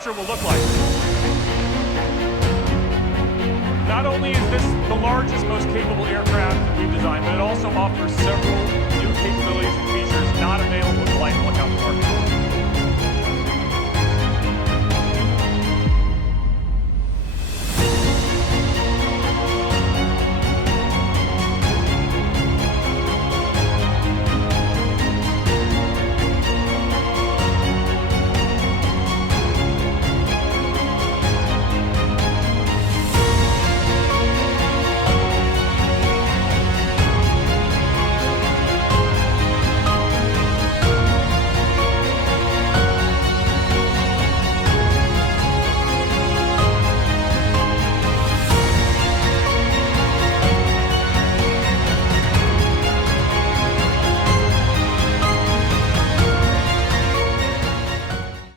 future will look like. Not only is this the largest, most capable aircraft we've designed, but it also offers several new capabilities and features not available in the light helicopter market.